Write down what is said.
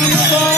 Bye.